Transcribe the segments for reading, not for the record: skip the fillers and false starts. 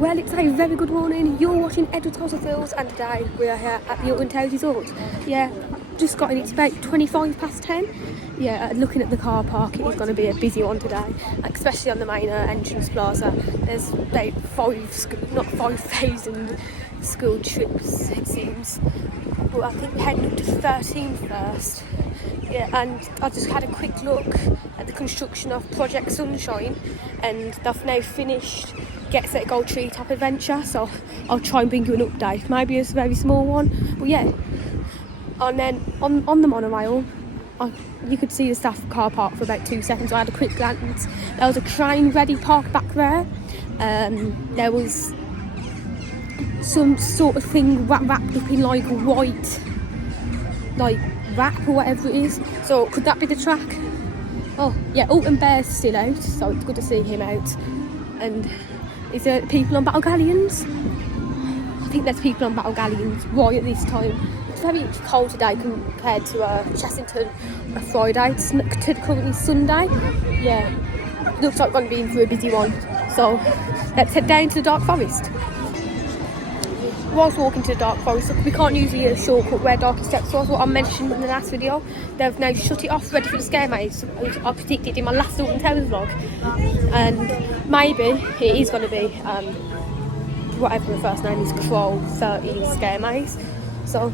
Well, it's a very good morning. You're watching Edward's House of Fields, and today we are here at the Alton Resort. Yeah, just got in. It's about 10:25. Yeah, looking at the car park, it is going to be a busy one today, especially on the main entrance plaza. There's about 5,000 school trips, it seems. But I think we're heading up to 13 first. Yeah, and I just had a quick look at the construction of Project Sunshine, and they've now finished Get Set Go Treetop Adventure, so I'll try and bring you an update, maybe a very small one, but yeah. And then on the monorail, you could see the staff car park for about 2 seconds. I had a quick glance. There was a crane ready park back there. There was some sort of thing wrapped up in like white, like wrap or whatever it is. So could that be the track? Oh yeah, Alton Bear's still out, so it's good to see him out. And is there people on Battle Galleons? I think there's people on Battle Galleons right at this time. It's very cold today compared to Chessington Friday. It's currently Sunday. Yeah, looks like we're going to be in for a busy one. So let's head down to the Dark Forest. Whilst walking to the Dark Forest, we can't use the shortcut where Darky Steps was, what I mentioned in the last video. They've now shut it off, ready for the scare maze, which I predicted in my last Alton Tales vlog. And maybe it is going to be whatever the first name is, Crow 30 scare maze. So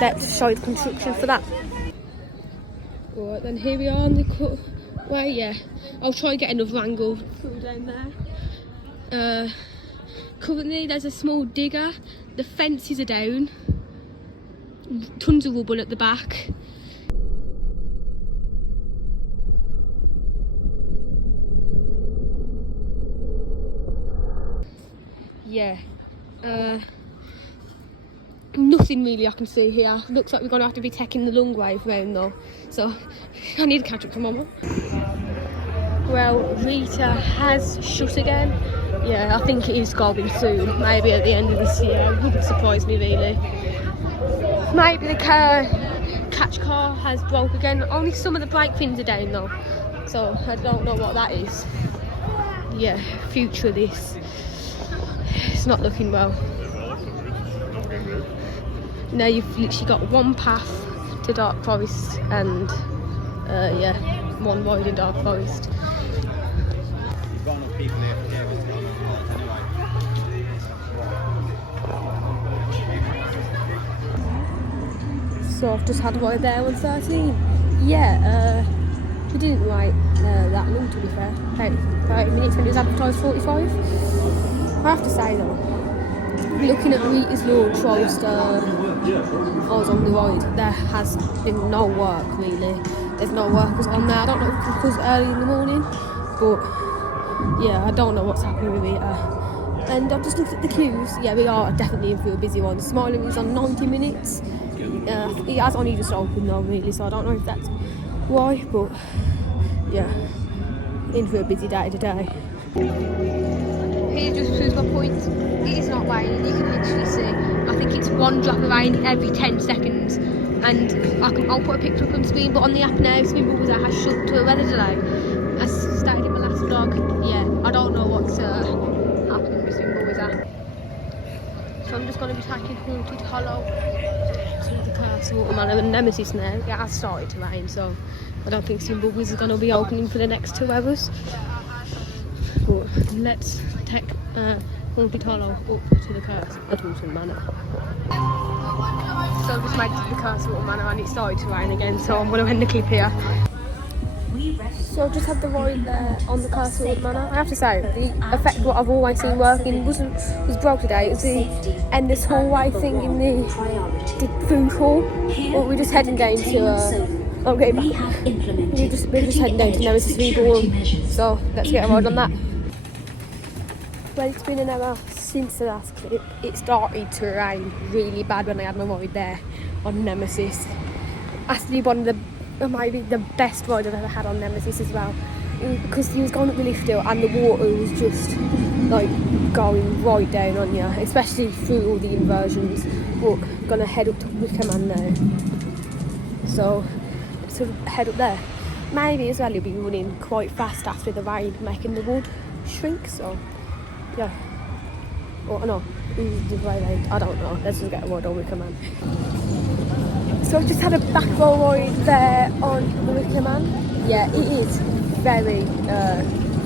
let's show you the construction for that. Right, then here we are on the cutway. Yeah, I'll try and get another angle through down there. Currently there's a small digger, the fences are down, tons of rubble at the back. Yeah, nothing really I can see here. Looks like we're going to have to be taking the long way round though, so I need to catch up to Mama. Well, Rita has shut again. Yeah, I think it is going soon, maybe at the end of this year. It wouldn't surprise me really. Maybe the catch car has broke again. Only some of the brake pins are down though, so I don't know what that is. Yeah, future this. It's not looking well. Now you've literally got one path to Dark Forest and yeah, one wide in Dark Forest. So I've just had a ride there on 13. Yeah, we didn't wait that long to be fair. About 30 minutes when it was advertised 45. I have to say though, looking at Rita's launch whilst I was on the ride, there has been no work really. There's no workers on there. I don't know if it's because early in the morning, but yeah, I don't know what's happening with Rita. And I've just looked at the queues. Yeah, we are definitely in for a busy one. Smiling is on 90 minutes. It has only just opened though really, so I don't know if that's why, but yeah, in for a busy day today. Here just proves my point. It is not raining. You can literally see, I think it's one drop of rain every 10 seconds, and I'll put a picture up on the screen, but on the app now Swimbledore has shut to a weather delay. As stated in my last vlog, yeah, I don't know what's happening with Swimbledore. So I'm just going to be taking Haunted Hollow to the Castle Water Manor and Nemesis now. It has started to rain, so I don't think Swimbledore is going to be opening for the next 2 hours. But let's take Haunted Hollow up to the Castle Water Manor. So I've just made it to the Castle Water Manor and it started to rain again, so I'm going to end the clip here. So I've just had the ride there on the Castle Water Manor. I have to say, the effect what I've always seen working was broke today. It was the endless hallway thing in the food hall. But we're just heading down to okay, we're just heading down to Nemesis Reborn. So let's get a ride on that. Well, it's been an hour since the last clip. It started to rain really bad when I had my ride there on Nemesis. Actually, one of the maybe the best ride I've ever had on Nemesis as well, because you was going up the lift hill and the water was just like going right down on you, especially through all the inversions. But gonna head up to Wickerman now, so head up there. Maybe as well you'll be running quite fast after the rain, making the wood shrink. So yeah, Or no, I don't know. Let's just get a ride on Wicker Man. So I just had a back row ride there on the Wicker Man. Yeah, it is very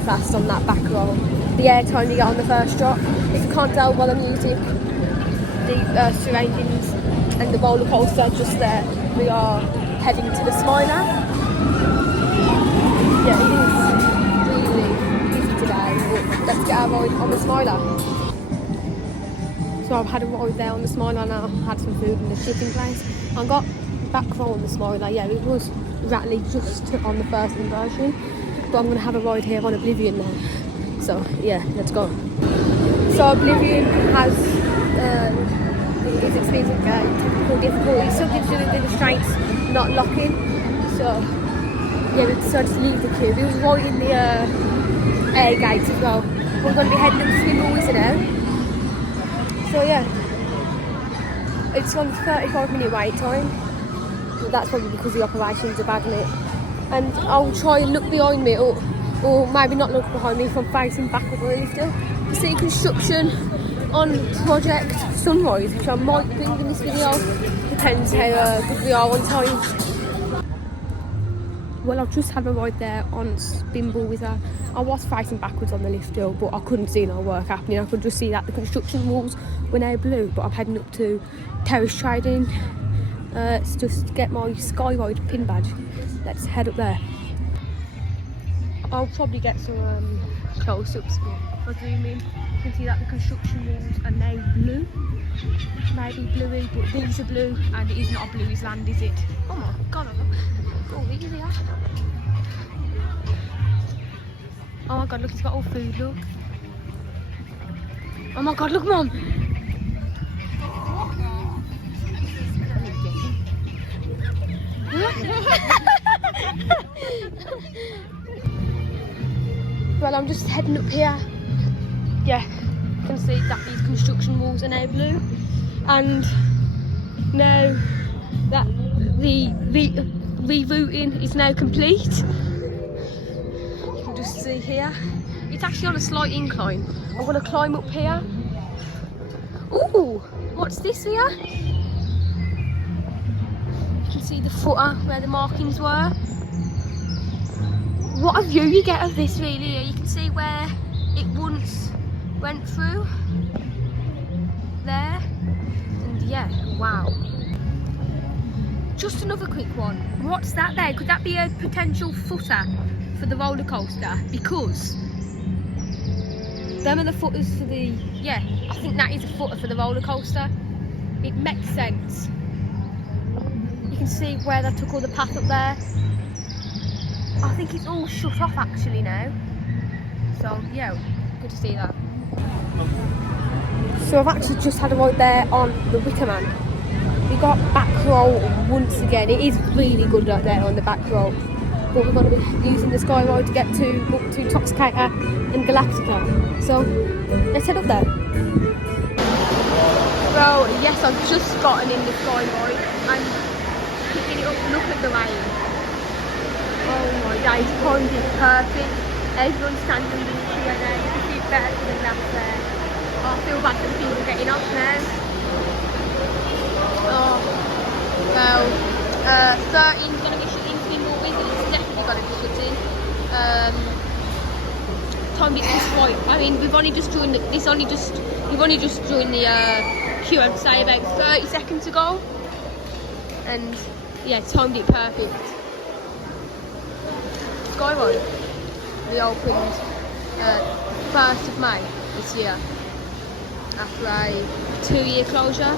fast on that back row. The airtime you get on the first drop. If you can't tell by the music, the surroundings and the roller coaster just there, we are heading to the Smiler. Yeah, it is really busy today, but let's get our ride on the Smiler. So I've had a ride there on the Smiler now. Had some food in the shipping place. I got back row on the Smiler. Yeah, it was rattly just on the first inversion, but I'm going to have a ride here on Oblivion now. So yeah, let's go. So Oblivion has is experiencing technical difficulties, something to do with the restraints not locking. So yeah, we decided to leave the queue. We was right in the air gates as well. We're going to be heading up to Spinball Wizard now. So yeah, it's on 35-minute wait time. But that's probably because the operations are bad in it. And I'll try and look behind me, or maybe not look behind me if I'm facing backwards or still, to see construction on Project Sunrise, which I might bring in this video. Depends how good we are on time. Well, I've just had a ride there on Spinball Wizard. I was facing backwards on the lift hill, but I couldn't see no work happening. I could just see that the construction walls were now blue, but I'm heading up to Terrace Trading to just get my Skyride pin badge. Let's head up there. I'll probably get some close-ups, but if I zoom in, you can see that the construction walls are now blue. Maybe bluey, but these are blue, and it is not a Bluey's Land, is it? Oh my god, oh, these are. Oh my god, look, it's got all food, look. Oh my god, look, Mum! Well, I'm just heading up here. Yeah, you can see that these construction walls are now blue, and now that the rerouting is now complete. You can just see here, it's actually on a slight incline. I'm going to climb up here. Ooh, what's this here? You can see the footer where the markings were. What a view you get of this, really. You can see where it once went through there, and yeah, wow. Just another quick one. What's that there? Could that be a potential footer for the roller coaster? Because them are the footers for the, yeah, I think that is a footer for the roller coaster. It makes sense. You can see where they took all the path up there. I think it's all shut off actually now. So yeah, good to see that. So I've actually just had a ride there on the Wicker Man. We got back row once again. It is really good right there on the back row. But we're going to be using the Sky Ride to get to Toxicator and Galactica. So let's head up there. Well, yes, I've just gotten in the Sky Ride and picking it up. Look at the rain. Oh my days, timed it perfect. Everyone's standing in the tree now. You can see it better to the left there. Oh, I feel bad for the people getting off now. Oh, well, 13's going to be shut in Spinball Wizard. It's definitely going to be shut in. Timed it just right. I mean, we've only just joined the queue, I'd say about 30 seconds ago. And yeah, timed it perfect. Skyride, we opened 1st of May this year after a 2-year closure.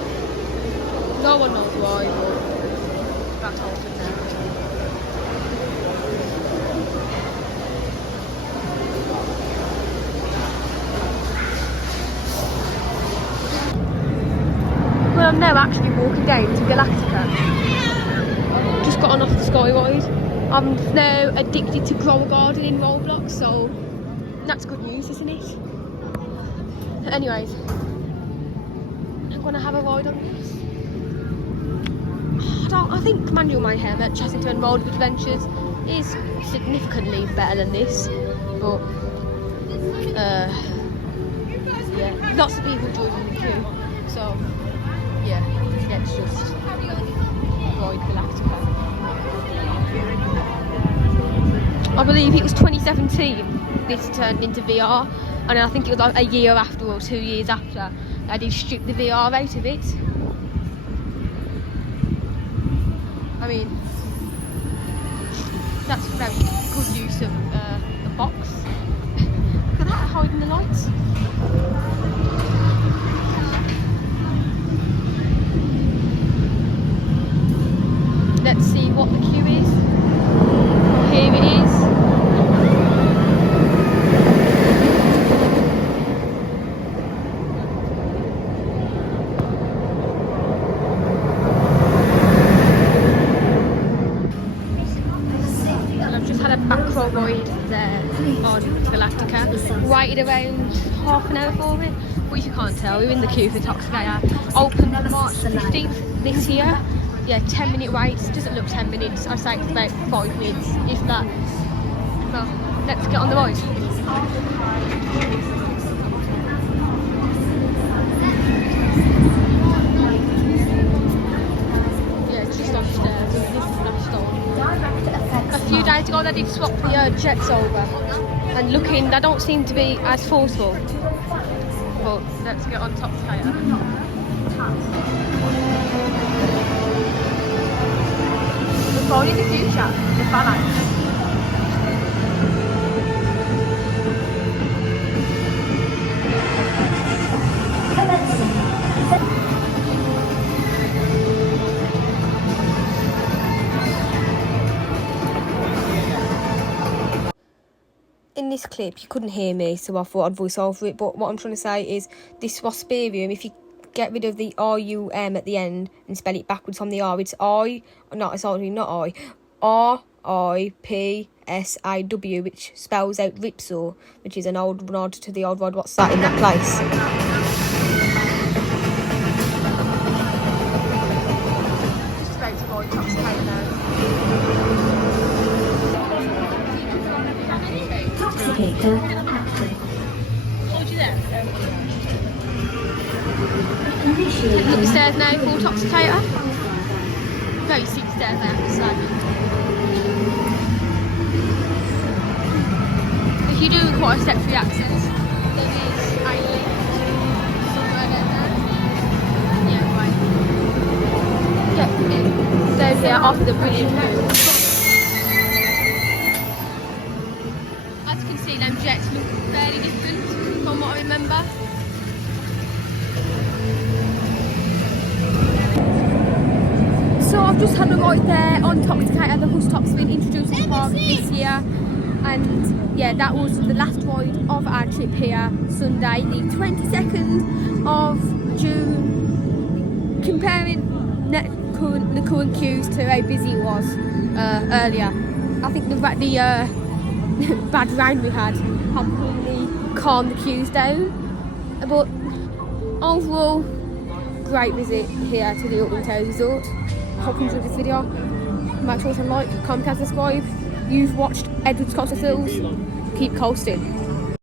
No one knows why, but that's Alton now. Well, I'm now actually walking down to Galactica. Just gotten off the Skyride. I'm now addicted to grow a garden in Roblox, so that's good news, isn't it? Anyways, I'm gonna have a ride on this. I think Manual Mayhem at Chessington Road of Adventures is significantly better than this, but yeah. lots of people joining the queue. So yeah, let's just ride Galactica. I believe it was 2017 this turned into VR, and I think it was like a year after or 2 years after they did strip the VR out of it. I mean, that's very good use of the box. Look at that, hiding the lights. Let's see what the queue is. Here it is. And I've just had a back row ride there on Galactica. Waited around half an hour for it, but you can't tell, we're in the queue for Toxicator. Opened March 15th this year. Yeah, 10-minute wait. Doesn't look 10 minutes. I'd say it's about 5 minutes, if that. Well, let's get on the ride. Yeah, it's just on stairs. This is flashed on. A few days ago, they did swap the jets over, and looking, they don't seem to be as forceful. But let's get on Toxicator. Phone in the future, the balance. In this clip, you couldn't hear me, so I thought I'd voice over it. But what I'm trying to say is, this Wasparium, if you get rid of the R-U-M at the end and spell it backwards from the R, it's R-I-P-S-I-W, which spells out Ripsaw, which is an old nod to the old rod what's sat in that place. Just about to go on Toxicator now. Toxicator active. Hold you there. Initiate. Look the stairs now for Toxicator. Very steep stairs, I have to say. If you do quite a step-free access, there is a lift somewhere down there. Yeah, right. Yeah, down here after the brilliant view. As you can see, them jets look fairly different from what I remember. So I've just had a ride there on Toxicator. The Hush Top's been introduced to the park this year, and yeah, that was the last ride of our trip here, Sunday the 22nd of June. Comparing the current queues to how busy it was earlier, I think the bad rain we had really calmed the queues down, but overall, great visit here to the Alton Tower Resort. Hope you enjoyed this video. Make sure to like, comment and subscribe. You've watched Edward Scott's Hills. Keep coasting.